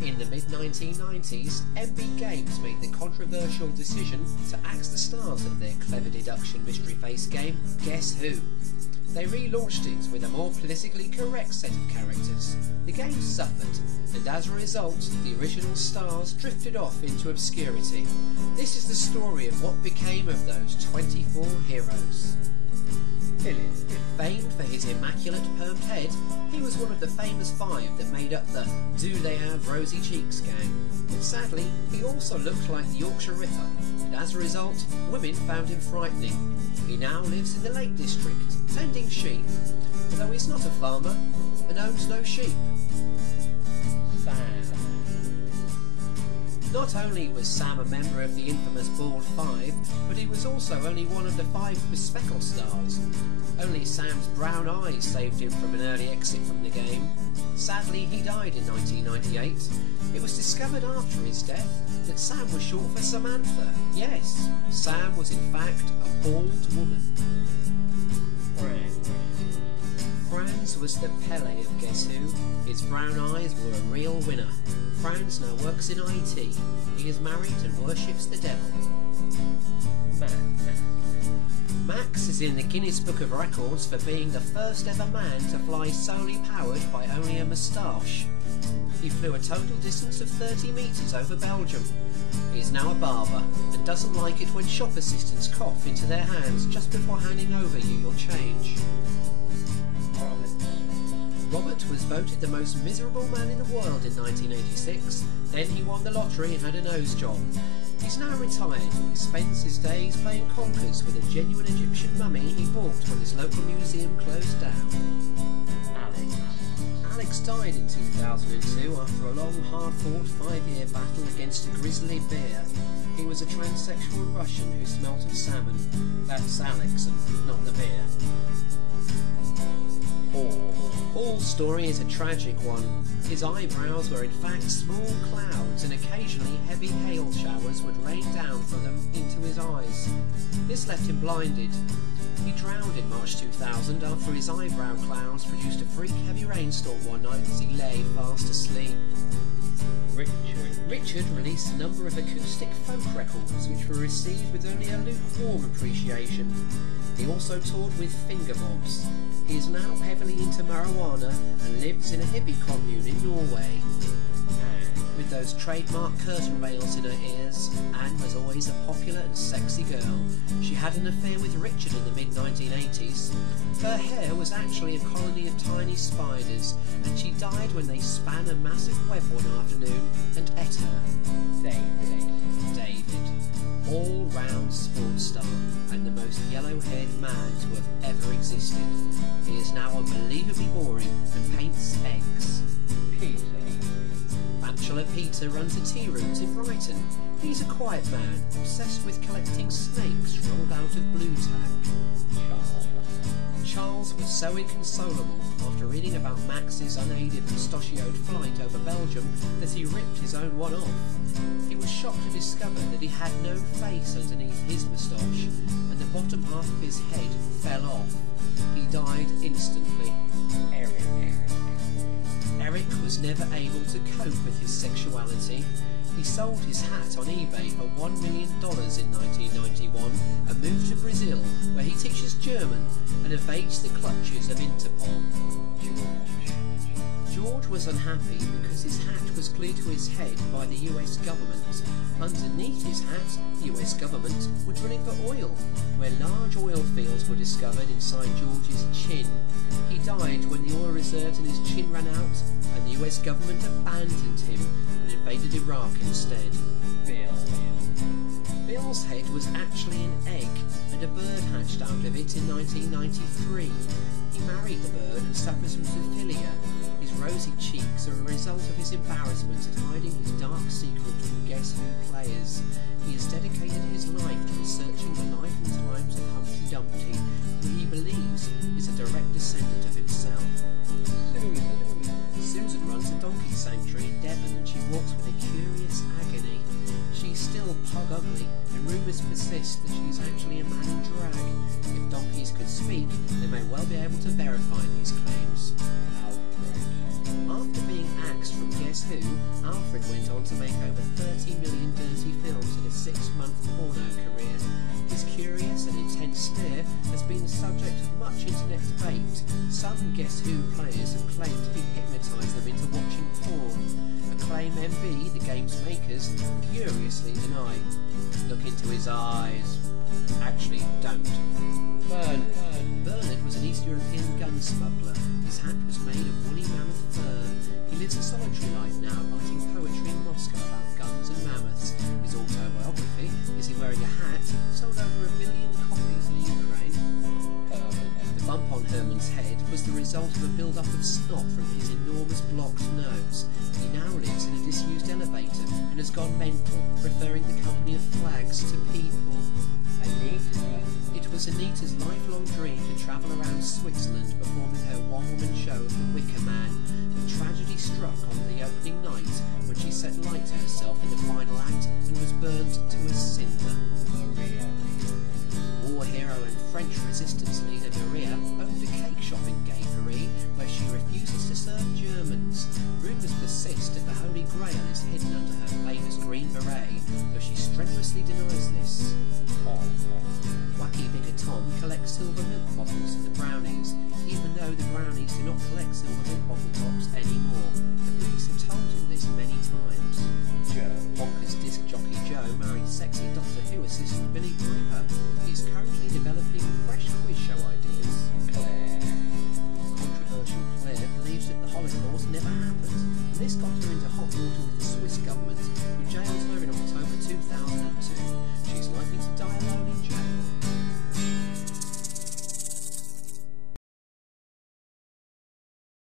In the mid-1990s, MB Games made the controversial decision to axe the stars of their clever deduction mystery face game, Guess Who? They relaunched it with a more politically correct set of characters. The game suffered, and as a result, the original stars drifted off into obscurity. This is the story of what became of those 24 heroes. Famed for his immaculate permed head, he was one of the famous 5 that made up the Do They Have Rosy Cheeks gang. Sadly, he also looked like the Yorkshire Ripper, and as a result, women found him frightening. He now lives in the Lake District, tending sheep, although he's not a farmer and owns no sheep. Not only was Sam a member of the infamous Bald 5, but he was also only one of the 5 bespectacled stars. Only Sam's brown eyes saved him from an early exit from the game. Sadly, he died in 1998. It was discovered after his death that Sam was short for Samantha. Yes, Sam was in fact a bald woman. Franz was the Pele of Guess Who. His brown eyes were a real winner. Franz now works in IT. He is married and worships the devil. Max is in the Guinness Book of Records for being the first ever man to fly solely powered by only a moustache. He flew a total distance of 30 metres over Belgium. He is now a barber and doesn't like it when shop assistants cough into their hands just before handing over you your change. Robert was voted the most miserable man in the world in 1986. Then he won the lottery and had a nose job. He's now retired. He spends his days playing conkers with a genuine Egyptian mummy he bought when his local museum closed down. Alex died in 2002 after a long, hard-fought 5-year battle against a grizzly bear. He was a transsexual Russian who smelt of salmon. That's Alex and not the bear. Paul's story is a tragic one. His eyebrows were in fact small clouds, and occasionally heavy hail showers would rain down from them into his eyes. This left him blinded. He drowned in March 2000 after his eyebrow clouds produced a freak heavy rainstorm one night as he lay fast asleep. Richard released a number of acoustic folk records which were received with only a lukewarm appreciation. He also toured with Fingerbobs. He is now heavily into marijuana and lives in a hippie commune in Norway. With those trademark curtain rails in her ears, Anne was always a popular and sexy girl. She had an affair with Richard in the mid-1980s. Her hair was actually a colony of tiny spiders, and she died when they span a massive web one afternoon and ate her. David. All-round sports star and the most yellow-haired man to have ever existed. He is now unbelievably boring and paints eggs. Bachelor Peter runs a tea rooms in Brighton. He's a quiet man, obsessed with collecting snakes rolled out of blue tack. Charles was so inconsolable after reading about Max's unaided mustachioed flight over Belgium that he ripped his own one off. He was shocked to discover that he had no face underneath his moustache, and the bottom half of his head fell off. He died instantly. Eric was never able to cope with his sexuality. He sold his hat on eBay for $1 million in 1991 and moved to Brazil, where he teaches German and evades the clutches of Interpol. George was unhappy because his hat was glued to his head by the US government. Underneath his hat, the US government were drilling for oil, where large oil fields were discovered inside George's chin. He died when the oil reserves in his chin ran out, and the US government abandoned him and invaded Iraq instead. Bill's head was actually an egg, and a bird hatched out of it in 1993. He married the bird and suffers from zoophilia. His rosy cheeks are a result of his embarrassment at hiding his dark secret from Guess Who players. He has dedicated his life to researching the life and times of Humpty Dumpty, who he believes is a direct descendant of himself. Susan runs a donkey sanctuary in Devon, and she walks with a curious agony. She's still pug ugly, and rumours persist that she's actually a man in drag. If donkeys could speak, they may well be able to verify these claims. After being axed from Guess Who, Alfred to make over 30 million dirty films in a 6-month porno career. His curious and intense stare has been the subject of much internet debate. Some Guess Who players have claimed he hypnotised them into watching porn. A claim MB, the game's makers, furiously deny. Look into his eyes. Actually, don't. Bernard was an East European gun smuggler. His hat was made of woolly mammoth fur. He lives a solitary life now, writing poetry in Moscow about guns and mammoths. His autobiography, Is He Wearing a Hat?, sold over 1 million copies in Ukraine. The bump on Herman's head was the result of a build-up of snot from his enormous blocked nose. He now lives in a disused elevator and has gone mental, preferring the company of flags to people. It was Anita's lifelong dream to travel around Switzerland performing her one-woman show of The Wicker Man, but tragedy struck on the opening night when she set light to herself in the final act and was burnt to a cinder. War hero and French resistance leader Maria owned a cake shop in Gapery where she refuses to serve Germans. Rumours persist that the Holy Grail is hidden under her famous green beret, though she strenuously denies this. Wacky Bigger Tom collects silver milk bottles for the brownies, even though the brownies do not collect silver milk bottle tops anymore. The police have told him this many times. Bonkers disc jockey Joe married sexy Doctor Who assistant Billy Piper. He is currently developing fresh quiz show ideas. Controversial Claire believes that the Holocaust never happened, and this got her into hot water